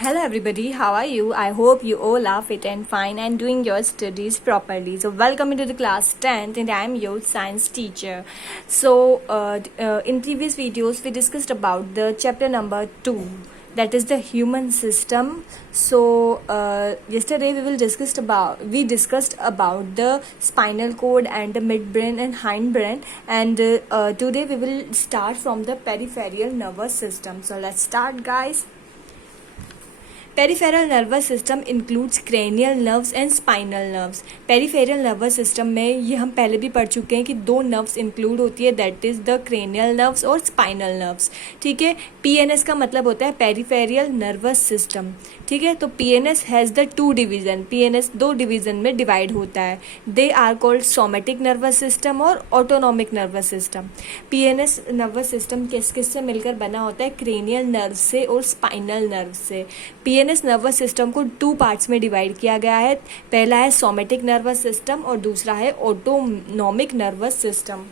Hello everybody, how are you? I hope you all are fit and fine and doing your studies properly. So welcome into the class 10th and I am your science teacher. So in previous videos we discussed about the chapter number 2, that is the human system. So yesterday we discussed about the spinal cord and the midbrain and hindbrain, and today we will start from the peripheral nervous system. So let's start, guys. Peripheral nervous system includes cranial nerves and spinal nerves. Peripheral nervous system में ये हम पहले भी पढ़ चुके हैं कि दो नर्व्स इंक्लूड होती है, that is the cranial nerves और स्पाइनल नर्व्स. ठीक है, पीएनएस का मतलब होता है पेरिफेरल नर्वस सिस्टम. ठीक है, तो PNS has the 2 division. PNS 2 division में डिवाइड होता है. They are called somatic nervous system और autonomic nervous system. PNS nervous system किस किस से मिलकर बना होता है? क्रेनियल नर्व से और स्पाइनल नर्व से. पीएनएस नर्वस सिस्टम को 2 पार्ट्स में डिवाइड किया गया है. पहला है सोमेटिक नर्वस सिस्टम और दूसरा है ऑटोनॉमिक नर्वस सिस्टम.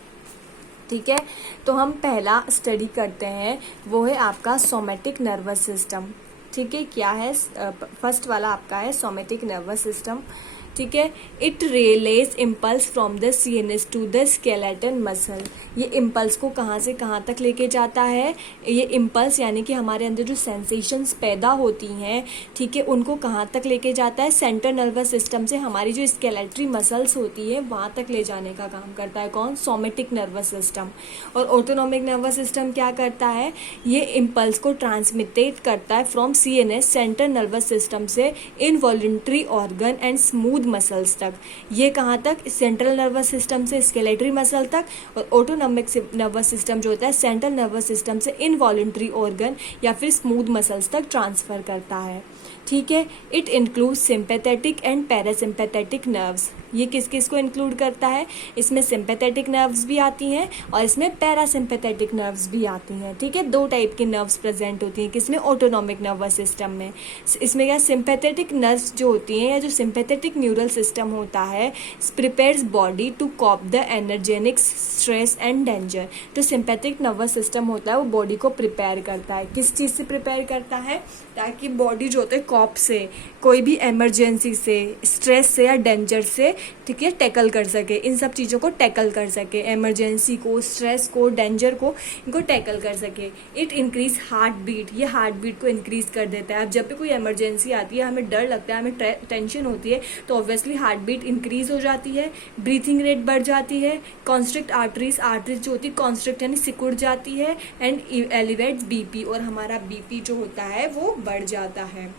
ठीक है, तो हम पहला स्टडी करते हैं, वो है आपका सोमेटिक नर्वस सिस्टम. ठीक है, क्या है? फर्स्ट वाला आपका है सोमेटिक नर्वस सिस्टम. ठीक है, it release impulse from the CNS to the skeleton muscle. ये इम्पल्स को कहाँ से कहाँ तक लेके जाता है? ये इम्पल्स यानी कि हमारे अंदर जो सेंसेशंस पैदा होती हैं, ठीक है, उनको कहाँ तक लेके जाता है? सेंट्रल नर्वस सिस्टम से हमारी जो स्केलेटरी मसल्स होती है वहाँ तक ले जाने का काम करता है. कौन? Somatic nervous system. और ऑटोनॉमिक नर्वस सिस्टम क्या करता है? ये इम्पल्स को ट्रांसमिटेट करता है from CNS central nervous system से involuntary organ and smooth muscles तक. ये कहाँ तक? सेंट्रल नर्वस सिस्टम से स्केलेटरी मसल तक. और ऑटोनॉमिक नर्वस सिस्टम जो होता है सेंट्रल नर्वस सिस्टम से इनवॉल्यूंटरी ऑर्गन या फिर स्मूथ मसल्स तक ट्रांसफर करता है. ठीक है, it includes sympathetic and parasympathetic nerves. ये किस किस को इंक्लूड करता है? इसमें सिंपैथेटिक नर्व्स भी आती हैं और इसमें पैरासिम्पैथेटिक नर्व्स भी आती हैं. ठीक है, 2 टाइप की नर्व्स प्रेजेंट होती हैं किसमें? ऑटोनॉमिक नर्वस सिस्टम में. इसमें क्या सिंपैथेटिक नर्व्स जो होती हैं या जो सिंपैथेटिक न्यूरल सिस्टम होता है prepares body to cope the energetic stress and danger. तो सिंपैथिक नर्वस सिस्टम होता है वो बॉडी को प्रिपेयर करता है. किस चीज़ से प्रिपेयर करता है? ताकि बॉडी जो होता है कॉप से, कोई भी इमरजेंसी से, स्ट्रेस से या डेंजर से, ठीक है, टैकल कर सके. इन सब चीज़ों को टैकल कर सके, इमरजेंसी को, स्ट्रेस को, डेंजर को, इनको टैकल कर सके. It increase heart beat. ये हार्ट बीट को इंक्रीज कर देता है. अब जब भी कोई इमरजेंसी आती है, हमें डर लगता है, हमें टेंशन होती है, तो ऑब्वियसली हार्ट बीट इंक्रीज हो जाती है, ब्रीथिंग रेट बढ़ जाती है, कॉन्स्ट्रिक्ट आर्टरीज जो होती है कॉन्स्ट्रिक्ट यानी सिकुड़ जाती है, एंड एलिवेट्स बीपी. और हमारा बीपी जो होता है वो बढ़ जाता है.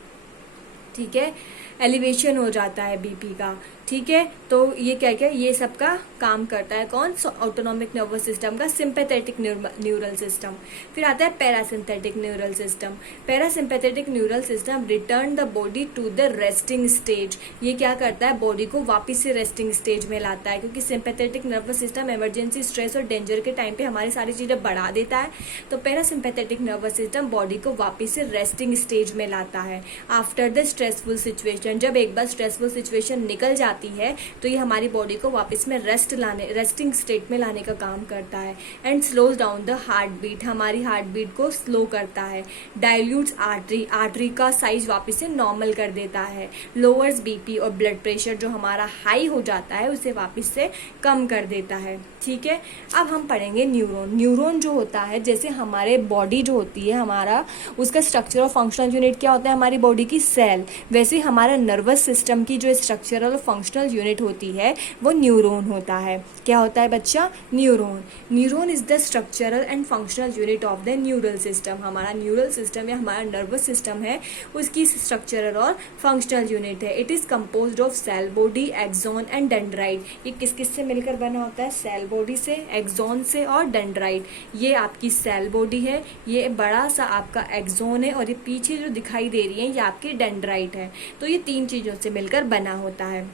ठीक है, एलिवेशन हो जाता है बीपी का. ठीक है, तो ये क्या क्या ये सब का काम करता है कौन? ऑटोनॉमिक नर्वस सिस्टम का सिंपैथेटिक न्यूरल सिस्टम. फिर आता है parasympathetic neural system. Parasympathetic neural system return the body to the resting stage. ये क्या करता है? बॉडी को वापस से रेस्टिंग स्टेज में लाता है, क्योंकि sympathetic nervous system emergency, stress और डेंजर के टाइम पे हमारी सारी चीज़ें बढ़ा देता है. तो पैरासिम्पैथेटिक नर्वस सिस्टम बॉडी को वापस से रेस्टिंग स्टेज में लाता है आफ्टर द स्ट्रेसफुल सिचुएशन. जब एक बार स्ट्रेसफुल सिचुएशन निकल जाती है तो ये हमारी बॉडी को वापस में रेस्टिंग स्टेट में लाने का काम करता है. And slows down the heart beat. हमारी हार्ट बीट को स्लो करता है. डाइल्यूट्स आर्टरी का साइज वापस से नॉर्मल कर देता है. लोअर्स बीपी और ब्लड प्रेशर जो हमारा हाई हो जाता है उसे वापस से कम कर देता है. ठीक है, अब हम पढ़ेंगे न्यूरॉन. न्यूरॉन जो होता है, जैसे हमारे बॉडी जो होती है हमारा, उसका स्ट्रक्चर और फंक्शनल यूनिट क्या होता है? हमारी बॉडी की सेल. वैसे हमारा नर्वस सिस्टम की जो स्ट्रक्चरल और फंक्शनल यूनिट होती है वो न्यूरॉन होता है. क्या होता है बच्चा? Neuron. Neuron is the structural and functional unit of the neural system. हमारा न्यूरल सिस्टम या हमारा नर्वस सिस्टम है उसकी स्ट्रक्चरल और फंक्शनल यूनिट है. It is composed of cell body, axon and dendrite. ये किस किस से मिलकर बना होता है? सेल बॉडी से, एक्सॉन से और डेंड्राइट. ये आपकी सेल बॉडी है, ये बड़ा सा आपका एक्सॉन है, और ये पीछे जो दिखाई दे रही है ये आपकी डेंड्राइट है. तो ये 3 चीज़ों से मिलकर बना होता है.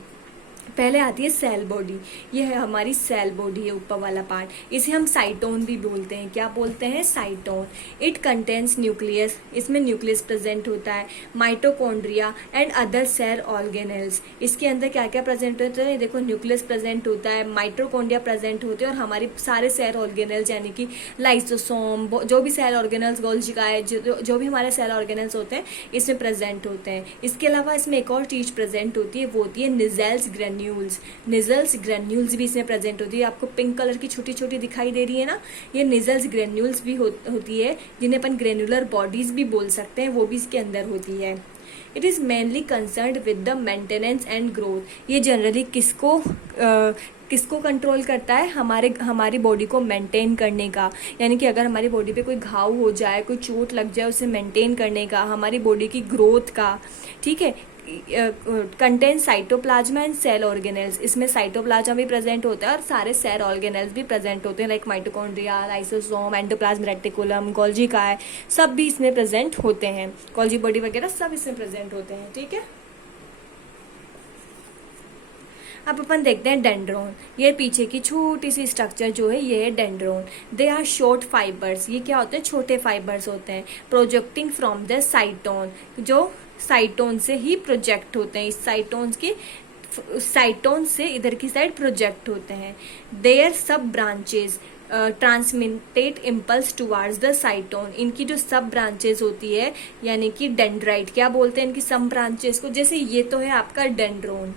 पहले आती है सेल बॉडी। ये है हमारी सेल बॉडी है, ऊपर वाला पार्ट। इसे हम साइटोन भी बोलते हैं। क्या बोलते हैं? साइटोन। इट कंटेन्स न्यूक्लियस, इसमें न्यूक्लियस प्रेजेंट होता है, mitochondria and other cell organelles. इसके अंदर क्या क्या प्रेजेंट होता है? देखो, न्यूक्लियस प्रेजेंट होता है, माइटोकॉन्ड्रिया प्रेजेंट होते हैं, और हमारे सारे सेल ऑर्गेनेल्स यानी कि लाइसोसोम, जो भी सेल ऑर्गेनेल्स, गोल्जिकाए, जो भी हमारे सेल ऑर्गेनेल्स होते हैं इसमें प्रेजेंट होते हैं। इसके अलावा इसमें एक और चीज प्रेजेंट होती है, वो होती है निजेल्स ग्रेन्यूल्स। निजल्स ग्रेन्यूल्स भी इसमें प्रेजेंट होती है। आपको पिंक कलर की छोटी छोटी दिखाई दे रही है ना, ये निजल्स ग्रेन्यूल्स भी होती है, जिन्हें अपन ग्रेनुलर बॉडीज भी बोल सकते हैं, वो भी इसके अंदर होती है। It is mainly concerned with the maintenance and growth. ये जनरली किसको कंट्रोल करता है? हमारी बॉडी को मेंटेन करने का, यानी कि अगर हमारी बॉडी पे कोई घाव हो जाए, कोई चोट लग जाए, उसे मेंटेन करने का, हमारी बॉडी की ग्रोथ का। ठीक है। Contain cytoplasm and cell organelles. इसमें साइटोप्लाज्मा भी प्रेजेंट होता है और सारे सेल ऑर्गेनेल्स भी प्रेजेंट होते हैं, like mitochondria, lysosome, endoplasm reticulum, Golgi काय, सब भी इसमें प्रेजेंट होते हैं। गोल्जी बॉडी वगैरह सब इसमें प्रेजेंट होते हैं। ठीक है। अब अपन देखते हैं डेंड्रोन। ये पीछे की छोटी सी स्ट्रक्चर जो है ये है dendron. They are short fibres. ये क्या होते हैं? छोटे फाइबर्स होते हैं, प्रोजेक्टिंग फ्रॉम द साइटोन, जो साइटोन से ही प्रोजेक्ट होते हैं। इस साइटोन से इधर की साइड प्रोजेक्ट होते हैं। देयर सब branches transmitted impulse towards the साइटोन। इनकी जो सब ब्रांचेस होती है, यानी कि डेंड्राइट, क्या बोलते हैं इनकी सब ब्रांचेस को? जैसे ये तो है आपका डेंड्रोन,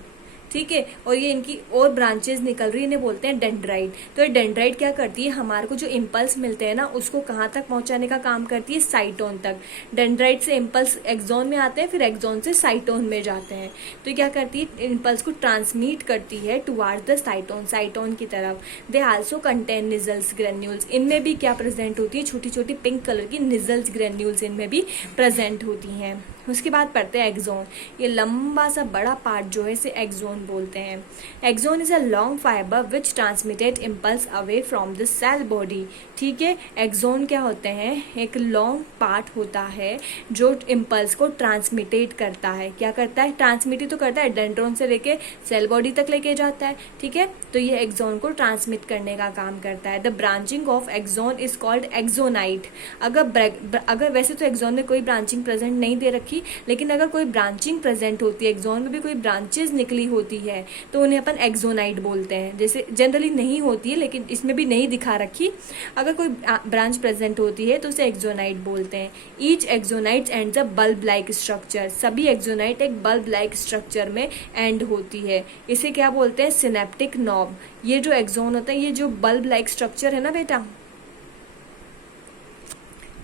ठीक है, और ये इनकी और ब्रांचेस निकल रही है, इन्हें बोलते हैं डेंड्राइट। तो ये डेंड्राइट क्या करती है? हमारे को जो इम्पल्स मिलते हैं ना, उसको कहाँ तक पहुंचाने का काम करती है? साइटोन तक। डेंड्राइट से इम्पल्स एक्सोन में आते हैं, फिर एक्सोन से साइटोन में जाते हैं। तो क्या करती है? इम्पल्स को ट्रांसमिट करती है टुवार्ड्स द साइटोन की तरफ। They also contain Nissl's granules. इनमें भी क्या प्रेजेंट होती है? छोटी छोटी पिंक कलर की निजल्स ग्रेन्यूल्स इनमें भी प्रेजेंट होती हैं। उसके बाद पढ़ते हैं एक्सोन। ये लंबा सा बड़ा पार्ट जो है इसे एक्सोन बोलते हैं। Axon is a long fibre which transmitted impulse away from the cell body. ठीक है। एक्सोन क्या होते हैं? एक लॉन्ग पार्ट होता है जो इम्पल्स को ट्रांसमिटेड करता है। क्या करता है? ट्रांसमिट तो करता है, डेंड्रोन से लेके सेल बॉडी तक लेके जाता है। ठीक है। तो ये एक्सोन को ट्रांसमिट करने का काम करता है। The branching of axon is called axonite. अगर वैसे तो एक्सोन में कोई ब्रांचिंग प्रेजेंट नहीं दे रखी, लेकिन अगर कोई ब्रांचिंग प्रेजेंट होती है, एक्सोन में भी कोई ब्रांचेस निकली होती है, तो उन्हें अपन एक्सोनाइट बोलते हैं। जैसे जनरली नहीं होती है, लेकिन इसमें भी नहीं दिखा रखी, अगर कोई ब्रांच प्रेजेंट होती है तो उसे एक्सोनाइट बोलते हैं। Each axonite ends a bulb like structure. सभी एक्सोनाइट एक बल्ब लाइक स्ट्रक्चर में एंड होती है। इसे क्या बोलते हैं? Synaptic knob. ये जो एक्सोन होता है, ये जो बल्ब लाइक स्ट्रक्चर है ना बेटा,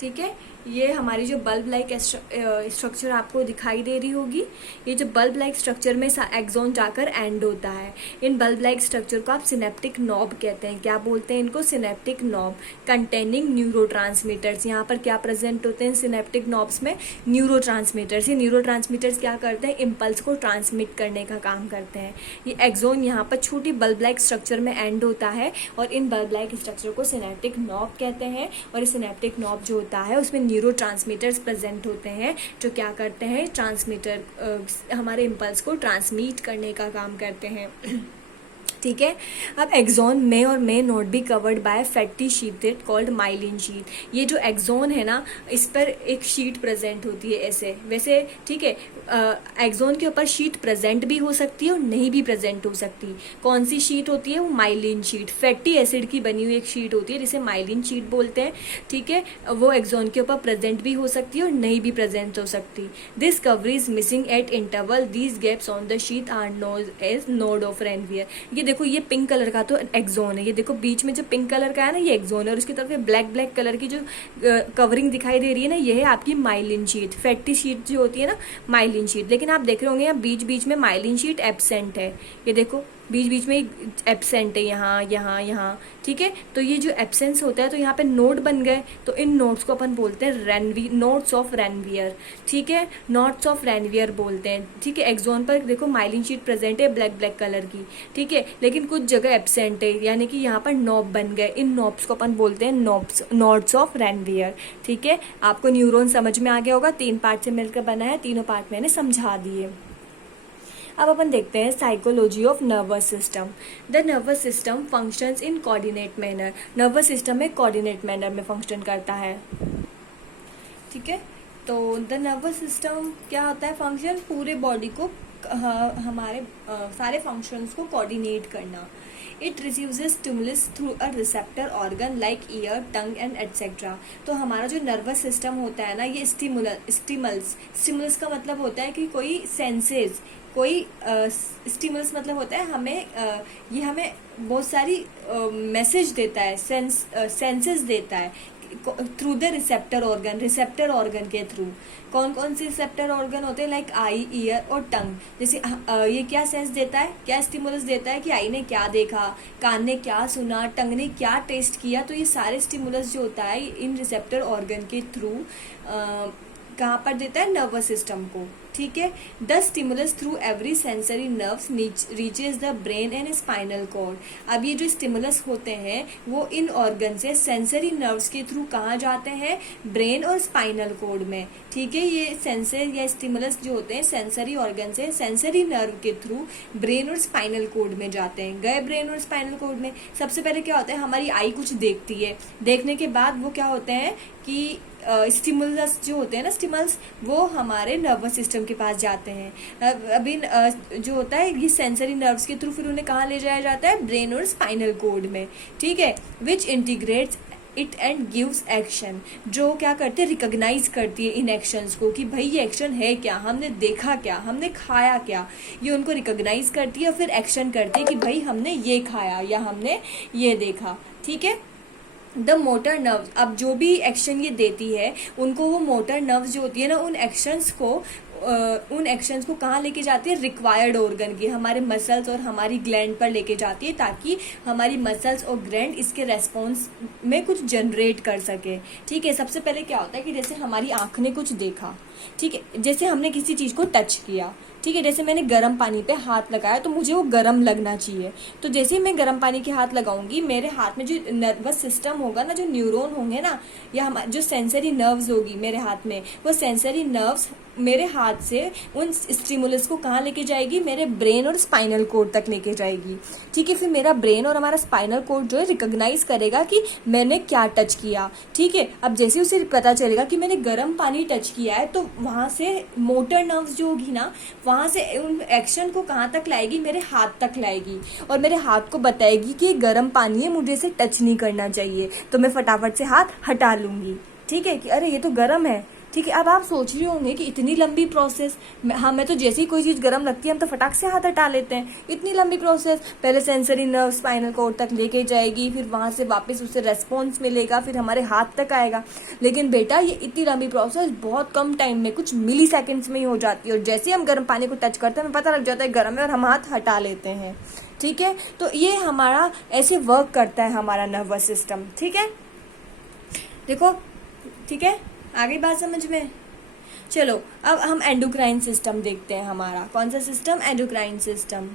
ठीक है, ये हमारी जो बल्ब लाइक स्ट्रक्चर आपको दिखाई दे रही होगी, ये जो बल्ब लाइक स्ट्रक्चर में एक्सोन जाकर एंड होता है। इन बल्ब लाइक स्ट्रक्चर को आप सिनेप्टिक नॉब कहते हैं। क्या बोलते हैं इनको? Synaptic knob. Containing neurotransmitters. यहाँ पर क्या प्रेजेंट होते हैं सिनेप्टिक नॉब्स में? न्यूरोट्रांसमीटर्स। ये न्यूरोट्रांसमीटर्स क्या करते हैं? इम्पल्स को ट्रांसमिट करने का काम करते हैं। ये एक्सोन यहाँ पर छोटी बल्ब लाइक स्ट्रक्चर में एंड होता है, और इन बल्ब लाइक स्ट्रक्चर को सिनेप्टिक नॉब कहते हैं। और ये सिनेप्टिक नॉब जो होता है उसमें न्यूरोट्रांसमीटर्स प्रेजेंट होते हैं, जो क्या करते हैं? हमारे इम्पल्स को ट्रांसमिट करने का काम करते हैं। ठीक है। अब एक्सोन में और may not be covered by fatty sheet called myelin sheath. ये जो एक्सोन है ना, इस पर एक शीट प्रेजेंट होती है ऐसे वैसे। ठीक है। एक्सोन के ऊपर शीट प्रेजेंट भी हो सकती है और नहीं भी प्रेजेंट हो सकती। कौन सी शीट होती है? वो माइलिन शीट। फैटी एसिड की बनी हुई एक शीट होती है जिसे माइलिन शीट बोलते हैं। ठीक है। वो एक्सोन के ऊपर प्रेजेंट भी हो सकती है और नहीं भी प्रेजेंट हो सकती। This covering is missing at interval. These gaps on the sheet are known as node of Ranvier. ये देखो, ये पिंक कलर का तो एक्सोन है। ये देखो बीच में जो पिंक कलर का है ना, ये एक्सोन है, और उसकी तरफ ब्लैक कलर की जो कवरिंग दिखाई दे रही है ना, ये है आपकी माइलिन शीट। फैटी शीट जो होती है ना, माइलिन शीट। लेकिन आप देख रहे होंगे यहाँ बीच बीच में माइलिन शीट एब्सेंट है। ये देखो बीच बीच में एब्सेंट है, यहाँ। ठीक है। तो ये जो एब्सेंस होता है, तो यहाँ पे नोड बन गए, तो इन नोड्स को अपन बोलते हैं नोड्स ऑफ रेनवियर। ठीक है। नोड्स ऑफ रेनवियर बोलते हैं। ठीक है। एक्सोन पर देखो माइलिन शीट प्रेजेंट है ब्लैक कलर की। ठीक है। लेकिन कुछ जगह एब्सेंट है, यानी कि यहाँ पर नॉब बन गए। इन नॉब्स को अपन बोलते हैं नोड्स ऑफ रेनवियर। ठीक है। आपको न्यूरॉन समझ में आ गया होगा, 3 पार्ट से मिलकर बना है, तीनों पार्ट मैंने समझा दिए। अब अपन देखते हैं psychology of nervous system. The nervous system functions in coordinate manner. Nervous system में कोऑर्डिनेट मैनर में फंक्शन करता है, ठीक है। तो द नर्वस सिस्टम क्या होता है, फंक्शन पूरे बॉडी को हमारे सारे फंक्शंस को कोऑर्डिनेट करना। It receives stimulus through a receptor organ like year, tongue and etcetera. तो हमारा जो नर्वस सिस्टम होता है ना, ये स्टिमुलस का मतलब होता है कि कोई सेंसेस, कोई स्टिमुलस मतलब होता है हमें ये हमें बहुत सारी मैसेज देता है, सेंसेस देता है थ्रू द रिसेप्टर ऑर्गन के थ्रू। कौन कौन से रिसेप्टर ऑर्गन होते हैं, लाइक आई, ईयर और टंग। जैसे ये क्या सेंस देता है, क्या स्टिमुलस देता है कि आई ने क्या देखा, कान ने क्या सुना, टंग ने क्या टेस्ट किया। तो ये सारे स्टिमुलस जो होता है इन रिसेप्टर ऑर्गन के थ्रू कहाँ पर देता है, नर्वस सिस्टम को, ठीक है। The stimulus through every sensory nerves reaches the brain and spinal cord. अब ये जो स्टिमुलस होते हैं वो इन ऑर्गन से सेंसरी नर्व्स के थ्रू कहाँ जाते हैं, ब्रेन और स्पाइनल कॉर्ड में, ठीक है। ये सेंसर या स्टिमुलस जो होते हैं सेंसरी ऑर्गन से सेंसरी नर्व के थ्रू ब्रेन और स्पाइनल कॉर्ड में जाते हैं। गए ब्रेन और स्पाइनल कॉर्ड में, सबसे पहले क्या होता है, हमारी आई कुछ देखती है, देखने के बाद वो क्या होते हैं कि स्टिमुलस जो होते हैं ना, स्टिमुलस वो हमारे नर्वस सिस्टम के पास जाते हैं। अभी जो होता है ये सेंसरी नर्व्स के थ्रू फिर उन्हें कहाँ ले जाया जाता है, ब्रेन और स्पाइनल कॉर्ड में, ठीक है। Which integrates it and gives action. जो क्या करते हैं, रिकॉग्नाइज करती है इन एक्शंस को कि भाई ये एक्शन है क्या, हमने देखा क्या, हमने खाया क्या, ये उनको रिकॉग्नाइज करती है और फिर एक्शन करती है कि भाई हमने ये खाया या हमने ये देखा, ठीक है। द मोटर नर्व्स, अब जो भी एक्शन ये देती है उनको वो मोटर नर्व्स जो होती है ना, उन एक्शंस को कहाँ लेके जाती है, रिक्वायर्ड ऑर्गन की, हमारे मसल्स और हमारी ग्लैंड पर लेके जाती है, ताकि हमारी मसल्स और ग्लैंड इसके रेस्पॉन्स में कुछ जनरेट कर सके, ठीक है। सबसे पहले क्या होता है कि जैसे हमारी आंख ने कुछ देखा, ठीक है, जैसे हमने किसी चीज़ को टच किया, ठीक है, जैसे मैंने गर्म पानी पे हाथ लगाया तो मुझे वो गर्म लगना चाहिए। तो जैसे ही मैं गर्म पानी के हाथ लगाऊंगी, मेरे हाथ में जो नर्वस सिस्टम होगा ना, जो न्यूरॉन होंगे ना, या जो सेंसरी नर्व्स होगी मेरे हाथ में, वो सेंसरी नर्व्स मेरे हाथ से उन स्टिमुलस को कहाँ लेके जाएगी, मेरे ब्रेन और स्पाइनल कोड तक लेके जाएगी, ठीक है। फिर मेरा ब्रेन और हमारा स्पाइनल कोड जो है रिकॉग्नाइज करेगा कि मैंने क्या टच किया, ठीक है। अब जैसे उसे पता चलेगा कि मैंने गर्म पानी टच किया है, तो वहां से मोटर नर्व्स जो होगी ना, वहां से उन एक्शन को कहाँ तक लाएगी, मेरे हाथ तक लाएगी और मेरे हाथ को बताएगी कि ये गर्म पानी है, मुझे इसे टच नहीं करना चाहिए। तो मैं फटाफट से हाथ हटा लूंगी, ठीक है, कि अरे ये तो गर्म है, ठीक है। अब आप सोच रहे होंगे कि इतनी लंबी प्रोसेस, हाँ मैं तो जैसे ही कोई चीज़ गर्म लगती है हम तो फटाक से हाथ हटा लेते हैं, इतनी लंबी प्रोसेस, पहले सेंसरी नर्व स्पाइनल कोड तक लेके जाएगी, फिर वहाँ से वापस उसे रेस्पॉन्स मिलेगा, फिर हमारे हाथ तक आएगा। लेकिन बेटा ये इतनी लंबी प्रोसेस बहुत कम टाइम में, कुछ मिली सेकेंड्स में ही हो जाती है, और जैसे ही हम गर्म पानी को टच करते हैं हमें पता लग जाता है गर्म है और हम हाथ हटा लेते हैं, ठीक है। तो ये हमारा ऐसे वर्क करता है हमारा नर्वस सिस्टम, ठीक है। देखो, ठीक है, आगे बात समझ में। चलो अब हम एंडोक्राइन सिस्टम देखते हैं। हमारा कौन सा सिस्टम, एंडोक्राइन सिस्टम।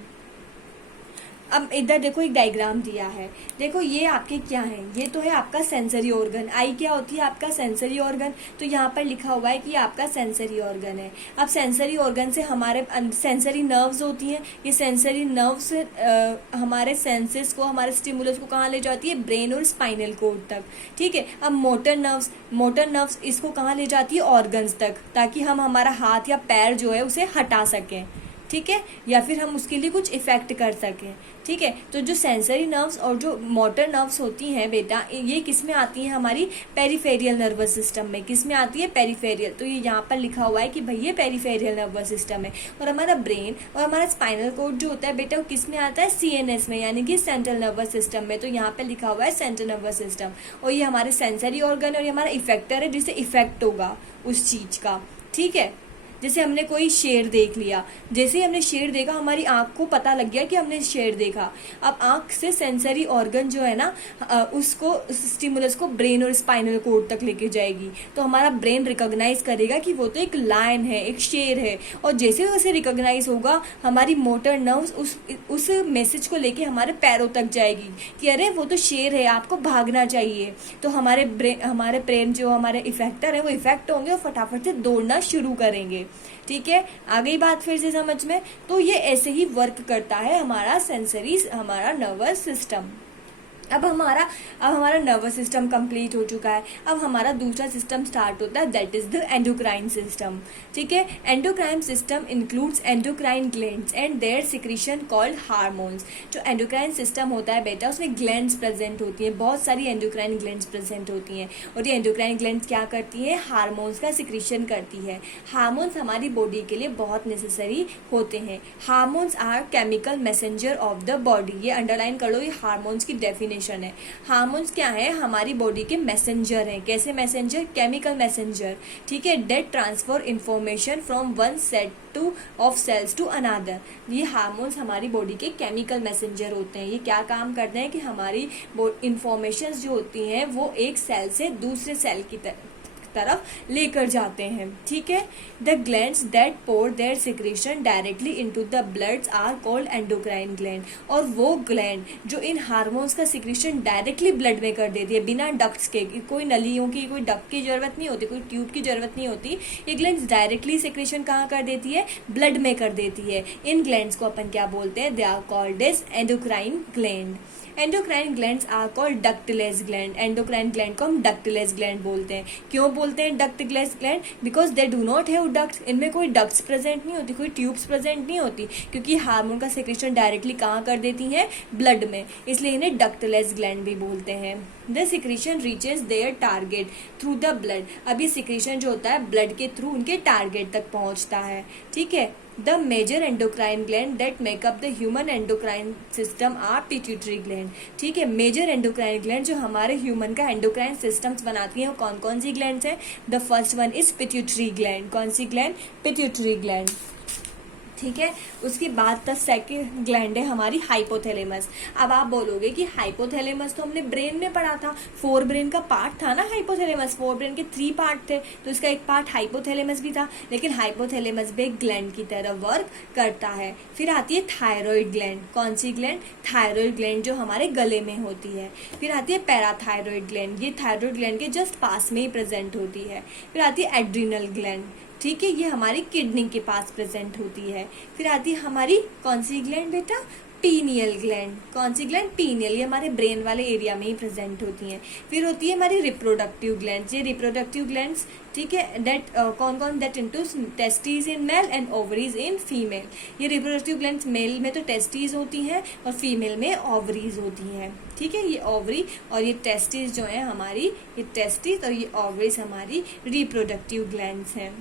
अब इधर देखो एक डायग्राम दिया है, देखो ये आपके क्या है, ये तो है आपका सेंसरी ऑर्गन। आई क्या होती है, आपका सेंसरी ऑर्गन। तो यहाँ पर लिखा हुआ है कि आपका सेंसरी ऑर्गन है। अब सेंसरी ऑर्गन से हमारे सेंसरी नर्व्स होती हैं, ये सेंसरी नर्व्स हमारे सेंसेस को, हमारे स्टिमुलस को कहाँ ले जाती है, ब्रेन और स्पाइनल कोड तक, ठीक है। अब मोटर नर्व्स इसको कहाँ ले जाती है, ऑर्गन्स तक, ताकि हम हमारा हाथ या पैर जो है उसे हटा सकें, ठीक है, या फिर हम उसके लिए कुछ इफेक्ट कर सकें, ठीक है। तो जो सेंसरी नर्व्स और जो मोटर नर्व्स होती हैं बेटा, ये किस में आती हैं, हमारी पेरिफेरियल नर्वस सिस्टम में। किस में आती है, पेरिफेरियल। तो ये यहाँ पर लिखा हुआ है कि भाई ये पेरिफेरियल नर्वस सिस्टम है। और हमारा ब्रेन और हमारा स्पाइनल कोड जो होता है बेटा, वो किस में आता है, सीएनएस में, यानी कि सेंट्रल नर्वस सिस्टम में। तो यहाँ पर लिखा हुआ है सेंट्रल नर्वस सिस्टम, और ये हमारे सेंसरी ऑर्गन और ये हमारा इफेक्टर है, जिससे इफेक्ट होगा उस चीज का, ठीक है। जैसे हमने कोई शेर देख लिया, जैसे ही हमने शेर देखा हमारी आंख को पता लग गया कि हमने शेर देखा। अब आंख से सेंसरी ऑर्गन जो है ना, उसको स्टिमुलस को ब्रेन और स्पाइनल कोड तक लेके जाएगी। तो हमारा ब्रेन रिकॉग्नाइज करेगा कि वो तो एक लायन है, एक शेर है। और जैसे उसे रिकॉग्नाइज होगा, हमारी मोटर नर्व्स उस मैसेज को लेके हमारे पैरों तक जाएगी कि अरे वो तो शेर है, आपको भागना चाहिए। तो हमारे ब्रेन जो हमारे इफेक्टर है वो इफेक्ट होंगे और फटाफट से दौड़ना शुरू करेंगे, ठीक है, आ गई बात फिर से समझ में। तो ये ऐसे ही वर्क करता है हमारा नर्वस सिस्टम। अब हमारा नर्वस सिस्टम कंप्लीट हो चुका है। अब हमारा दूसरा सिस्टम स्टार्ट होता है, that is the endocrine system. ठीक है, endocrine system includes endocrine glands and their secretion called hormones. जो एंडोक्राइन सिस्टम होता है बेटा, उसमें ग्लैंड्स प्रेजेंट होती हैं, बहुत सारी एंडोक्राइन ग्लैंड्स प्रेजेंट होती हैं, और ये एंडोक्राइन ग्लैंड्स क्या करती हैं, हार्मोन्स का सिक्रीशन करती है। हार्मोन्स हमारी बॉडी के लिए बहुत नेसेसरी होते हैं। Hormones are chemical messenger of the body. ये अंडरलाइन कर लो, ये हार्मोन्स की डेफिनेशन है। हार्मोन्स क्या है, हमारी बॉडी के मैसेंजर हैं। कैसे मैसेंजर, केमिकल मैसेंजर। ठीक है, that transfer information from one set to of cells to another. ये हार्मोन्स हमारी बॉडी के केमिकल मैसेंजर होते हैं। ये क्या काम करते हैं कि हमारी इंफॉर्मेशन जो होती हैं वो एक सेल से दूसरे सेल की तरफ लेकर जाते हैं। ठीक है, the glands that pour their secretion directly into the bloods are called endocrine gland. और वो ग्लैंड जो इन हार्मोन्स का सिक्रीशन डायरेक्टली ब्लड में कर देती है, बिना डक्ट्स के, कोई नलियों की, कोई डक्ट की जरूरत नहीं होती, कोई ट्यूब की जरूरत नहीं होती। ये ग्लैंड्स डायरेक्टली सिक्रीशन कहाँ कर देती है, ब्लड में कर देती है। इन ग्लैंड्स को अपन क्या बोलते हैं, they are called as endocrine gland. Endocrine glands are called ductless gland. Endocrine gland को हम डक्टलेस ग्लैंड बोलते हैं। क्यों बोलते हैं ductless gland, because they do not have ducts. इनमें कोई डक्ट्स प्रेजेंट नहीं होती, कोई ट्यूब्स प्रेजेंट नहीं होती, क्योंकि हार्मोन का सिक्रीशन डायरेक्टली कहाँ कर देती हैं, ब्लड में, इसलिए इन्हें डक्टलेस ग्लैंड भी बोलते हैं। The secretion reaches their target through the blood. अब ये सिक्रीशन जो होता है ब्लड के थ्रू उनके टारगेट तक पहुंचता है। ठीक है, the major endocrine gland that make up the human endocrine system are pituitary gland. ठीक है, मेजर एंडोक्राइन ग्लैंड जो हमारे ह्यूमन का एंडोक्राइन सिस्टम्स बनाती हैं वो कौन कौन सी ग्लैंड्स हैं, the first one is pituitary gland. कौन सी ग्लैंड, पिट्यूटरी ग्लैंड। ठीक है, उसके बाद द सेकंड ग्लैंड है हमारी हाइपोथैलेमस। अब आप बोलोगे कि हाइपोथैलेमस तो हमने ब्रेन में पढ़ा था, फोर ब्रेन का पार्ट था ना हाइपोथैलेमस, फोर ब्रेन के 3 पार्ट थे, तो इसका एक पार्ट हाइपोथैलेमस भी था। लेकिन हाइपोथैलेमस भी एक ग्लैंड की तरह वर्क करता है। फिर आती है थायराइड ग्लैंड। कौन सी ग्लैंड, थायराइड ग्लैंड जो हमारे गले में होती है। फिर आती है पैराथायराइड ग्लैंड, ये थायराइड ग्लैंड के जस्ट पास में ही प्रेजेंट होती है। फिर आती है एड्रिनल ग्लैंड। ठीक है, ये हमारी किडनी के पास प्रेजेंट होती है। फिर आती है हमारी कौन सी ग्लैंड बेटा, पीनियल ग्लैंड। कौन सी ग्लैंड, पीनियल, ये हमारे ब्रेन वाले एरिया में ही प्रेजेंट होती हैं। फिर होती है हमारी रिप्रोडक्टिव ग्लैंड्स। ये रिप्रोडक्टिव ग्लैंड्स, ठीक है, दैट कौन कौन, that into testis in male and ovaries in female. ये रिप्रोडक्टिव ग्लैंड्स मेल में तो टेस्टिस होती हैं और फीमेल में ओवरीज होती हैं। ठीक है, ये ओवरी और ये टेस्टिस जो है हमारी, ये टेस्टिस और ये ओवरीज हमारी रिप्रोडक्टिव ग्लैंड्स हैं।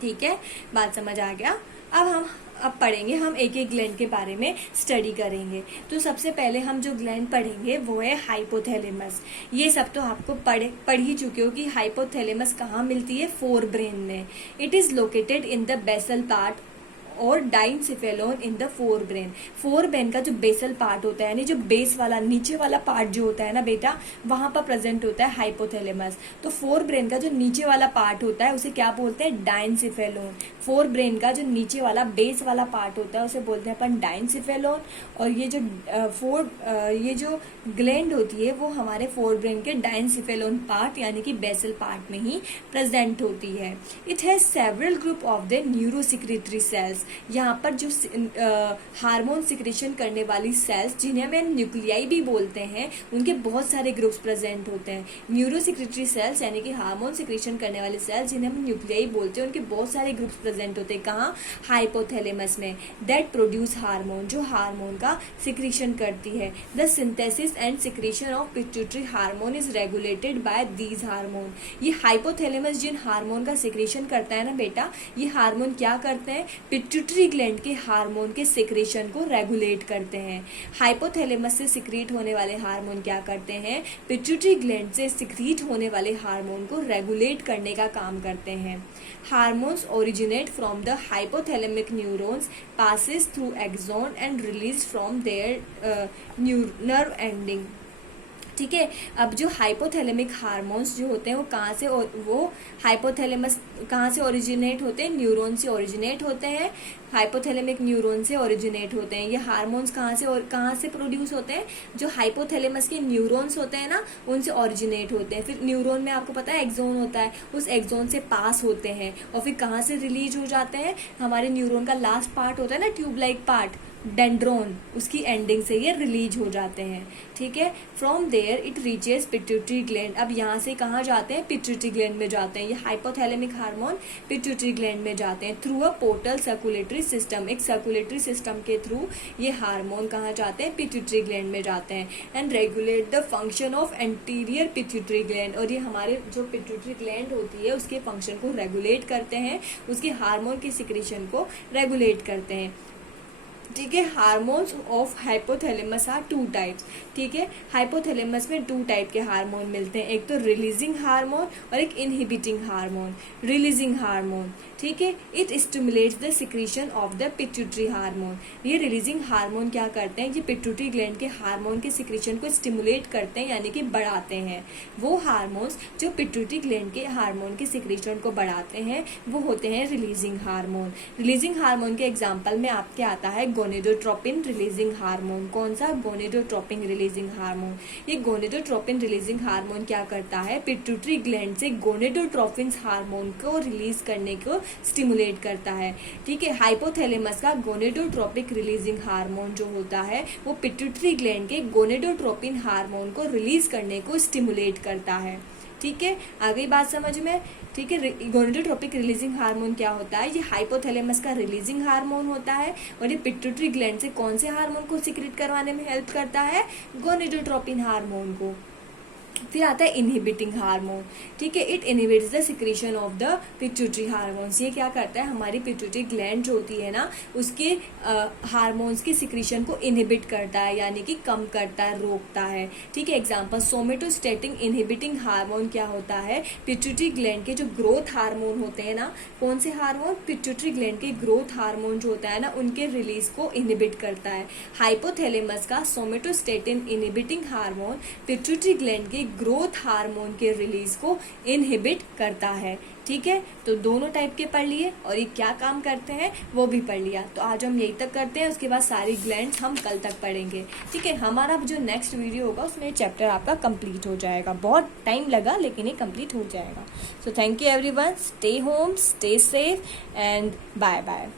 ठीक है, बात समझ आ गया। अब पढ़ेंगे हम एक एक ग्लैंड के बारे में स्टडी करेंगे। तो सबसे पहले हम जो ग्लैंड पढ़ेंगे वो है हाइपोथैलेमस। ये सब तो आपको पढ़ ही चुके हो कि हाइपोथैलेमस कहाँ मिलती है, फोर ब्रेन में। It is located in the basal part और diencephalon in the forebrain. Forebrain का जो बेसल पार्ट होता है, यानी जो बेस वाला नीचे वाला पार्ट जो होता है ना बेटा, वहां पर प्रेजेंट होता है हाइपोथैलेमस। तो फोर ब्रेन का जो नीचे वाला पार्ट होता है उसे क्या बोलते हैं, डाइनसेफेलोन। फोर ब्रेन का जो नीचे वाला बेस वाला पार्ट होता है उसे बोलते हैं अपन डाइनसेफेलोन। और ये जो ग्लैंड होती है वो हमारे फोर ब्रेन के डाइनसेफेलोन पार्ट यानी कि बेसल पार्ट में ही प्रेजेंट होती है। It has several group of the neurosecretory cells. यहाँ पर जो हार्मोन सिक्रेशन करने वाली सेल्स जिन्हें हम न्यूक्लियाई भी बोलते हैं, उनके बहुत सारे ग्रुप्स प्रेजेंट होते हैं। न्यूरोसिक्रेटरी सेल्स यानी कि हार्मोन सिक्रेशन करने वाली सेल्स जिन्हें हम न्यूक्लियाई बोलते हैं, उनके बहुत सारे ग्रुप्स प्रेजेंट होते हैं। कहाँ, हाइपोथैलेमस में। दैट प्रोड्यूस हार्मोन, जो हार्मोन का सिक्रेशन करती है। The synthesis and secretion of pituitary hormone is regulated by these hormone. ये हाइपोथैलेमस जिन हार्मोन का सिक्रेशन करता है ना बेटा, ये हार्मोन क्या करते हैं, पिट्यूटरी ग्लैंड के हार्मोन के सिक्रेशन को रेगुलेट करते हैं। हाइपोथैलेमस से सिक्रीट होने वाले हार्मोन क्या करते हैं, पिट्यूटरी ग्लैंड से सिक्रीट होने वाले हार्मोन को रेगुलेट करने का काम करते हैं। Hormones originate from the hypothalamic neurons, passes through axon and released from their nerve ending। ठीक है। अब जो हाइपोथैलेमिक हार्मोन्स जो होते हैं वो कहाँ से, वो हाइपोथैलेमस कहाँ से ओरिजिनेट होते हैं, न्यूरॉन से ओरिजिनेट होते हैं, हाइपोथैलेमिक न्यूरॉन से ओरिजिनेट होते हैं। ये हार्मोन्स कहाँ से प्रोड्यूस होते हैं, जो हाइपोथैलेमस के न्यूरॉन्स होते हैं ना उनसे ओरिजिनेट होते हैं। फिर न्यूरॉन में आपको पता है एक्सोन होता है, उस एक्सोन से पास होते हैं और फिर कहाँ से रिलीज हो जाते हैं, हमारे न्यूरॉन का लास्ट पार्ट होता है ना ट्यूब लाइक पार्ट, डेंड्रोन, उसकी एंडिंग से ये रिलीज हो जाते हैं। ठीक है। From there it reaches pituitary gland. अब यहाँ से कहाँ जाते हैं, पिट्यूटरी ग्लैंड में जाते हैं। ये हाइपोथैलेमिक हार्मोन पिट्यूटरी ग्लैंड में जाते हैं through a portal circulatory system. एक सर्कुलेटरी सिस्टम के थ्रू ये हार्मोन कहाँ जाते हैं, पिट्यूटरी ग्लैंड में जाते हैं। And regulate the function of anterior pituitary gland. और ये हमारे जो पिट्यूटरी ग्लैंड होती है उसके फंक्शन को रेगुलेट करते हैं, उसके हार्मोन की सिक्रीशन को रेगुलेट करते हैं। ठीक है। Hormones of hypothalamus are 2 types. ठीक है। हाइपोथैलेमस में 2 टाइप के हार्मोन मिलते हैं, एक तो रिलीजिंग हार्मोन और एक इनहिबिटिंग हार्मोन। रिलीजिंग हार्मोन, ठीक है, it stimulates the secretion of the pituitary hormone. ये रिलीजिंग हार्मोन क्या करते हैं, ये पिट्यूटरी ग्लैंड के हार्मोन के सिक्रीशन को स्टिमुलेट करते हैं, यानी कि बढ़ाते हैं। वो हार्मोन्स जो पिट्यूटरी ग्लैंड के हार्मोन के सिक्रीशन को बढ़ाते हैं वो होते हैं रिलीजिंग हार्मोन। रिलीजिंग हार्मोन के एग्जाम्पल में आपके आता है गोनेडोट्रोपिन रिलीजिंग हार्मोन। कौन सा, गोनेडोट्रोपिन रिलीजिंग हार्मोन। ये गोनेडोट्रोपिन रिलीजिंग हार्मोन क्या करता है, पिट्यूटरी ग्लैंड से गोनेडोट्रोपिन हार्मोन को रिलीज करने को स्टिमुलेट करता है। ठीक है। हाइपोथैलेमस का गोनेडोट्रोपिक रिलीजिंग हार्मोन जो होता है वो पिट्यूटरी ग्लैंड के गोनेडोट्रोपिन हार्मोन को रिलीज करने को स्टिमुलेट करता है। ठीक है, आ गई बात समझ में। ठीक है। गोनेडोट्रोपिक रिलीजिंग हार्मोन क्या होता है, ये हाइपोथैलेमस का रिलीजिंग हार्मोन होता है और ये पिट्यूटरी ग्लैंड से कौन से हार्मोन को सिक्रेट करवाने में हेल्प करता है, गोनेडोट्रोपिन हार्मोन को। फिर आता है इनहिबिटिंग हार्मोन। ठीक है। It inhibits the secretion of the pituitary hormones. ये क्या करता है, हमारी पिट्यूटरी ग्लैंड जो होती है ना उसके हार्मोन्स की सिक्रीशन को इनहिबिट करता है, यानी कि कम करता है, रोकता है। ठीक है। एग्जांपल, सोमेटोस्टेटिन इनहिबिटिंग हार्मोन क्या होता है, पिट्यूटरी ग्लैंड के जो ग्रोथ हार्मोन होते हैं ना, कौन से हार्मोन, पिट्यूटरी ग्लैंड के ग्रोथ हार्मोन जो होता है ना उनके रिलीज को इनहिबिट करता है। हाइपोथैलेमस का somatostatin inhibiting hormone pituitary gland के ग्रोथ हार्मोन के रिलीज को इनहिबिट करता है। ठीक है। तो दोनों टाइप के पढ़ लिए और ये क्या काम करते हैं वो भी पढ़ लिया। तो आज हम यही तक करते हैं, उसके बाद सारी ग्लैंड्स हम कल तक पढ़ेंगे। ठीक है। हमारा जो नेक्स्ट वीडियो होगा उसमें ये चैप्टर आपका कंप्लीट हो जाएगा। बहुत टाइम लगा लेकिन ये कंप्लीट हो जाएगा। So thank you everyone, stay home, stay safe and bye bye.